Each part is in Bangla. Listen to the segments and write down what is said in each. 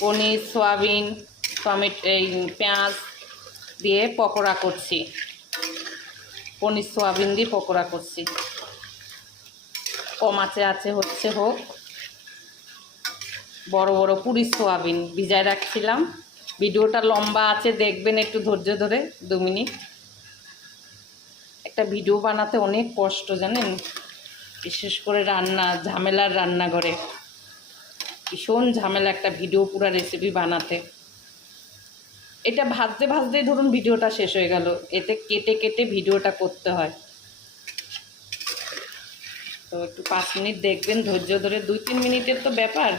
পনির, সয়াবিন, টমেটো, এই পেঁয়াজ দিয়ে পকোড়া করছি। পনির সয়াবিন দিয়ে পকোড়া করছি। কম আঁচে আছে হচ্ছে হোক। বড় বড় পুরি সয়াবিন ভিজায় রাখছিলাম। ভিডিওটা লম্বা আছে, দেখবেন একটু ধৈর্য ধরে 2 মিনিট। একটা ভিডিও বানাতে অনেক কষ্ট জানেন, বিশেষ করে ঝামেলার রান্নাঘরে ভীষণ ঝামেলা একটা ভিডিও পুরো রেসিপি বানাতে। এটা ভাজতে ভাজতেই ধরুন ভিডিওটা শেষ হয়ে গেল, এতে কেটে কেটে ভিডিওটা করতে হয়। তো একটু 5 মিনিট দেখবেন ধৈর্য ধরে, 2-3 মিনিটের তো ব্যাপার।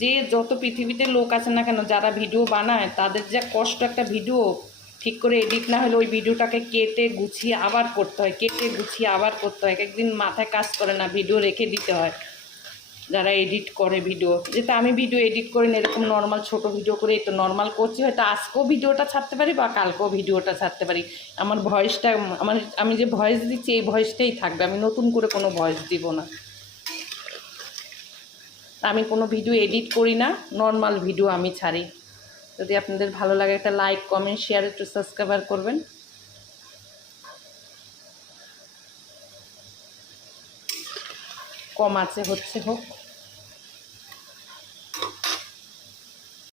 যে যত পৃথিবীতে লোক আছে না কেন যারা ভিডিও বানায়, তাদের যা কষ্ট একটা ভিডিও ঠিক করে এডিট না হলে ওই ভিডিওটাকে কেটে গুছিয়ে আবার করতে হয়, কেটে গুছিয়ে আবার করতে হয়। একদিন মাথায় কাজ করে না, ভিডিও রেখে দিতে হয় যারা এডিট করে ভিডিও। যেটা আমি ভিডিও এডিট করি না, এরকম নর্মাল ছোট ভিডিও করে এই তো নর্মাল করছি, হয়তো আজকেও ভিডিওটা ছাড়তে পারি বা কালকেও ভিডিওটা ছাড়তে পারি। আমার ভয়েসটা, আমি যে ভয়েস দিচ্ছি এই ভয়েসটাই থাকবে, আমি নতুন করে কোনো ভয়েস দিব না। আমি কোনো ভিডিও এডিট করি না, নর্মাল ভিডিও আমি ছাড়ি। যদি আপনাদের ভালো লাগে একটা লাইক, কমেন্ট, শেয়ার, একটু সাবস্ক্রাইব করবেন। কম আছে হচ্ছে হোক।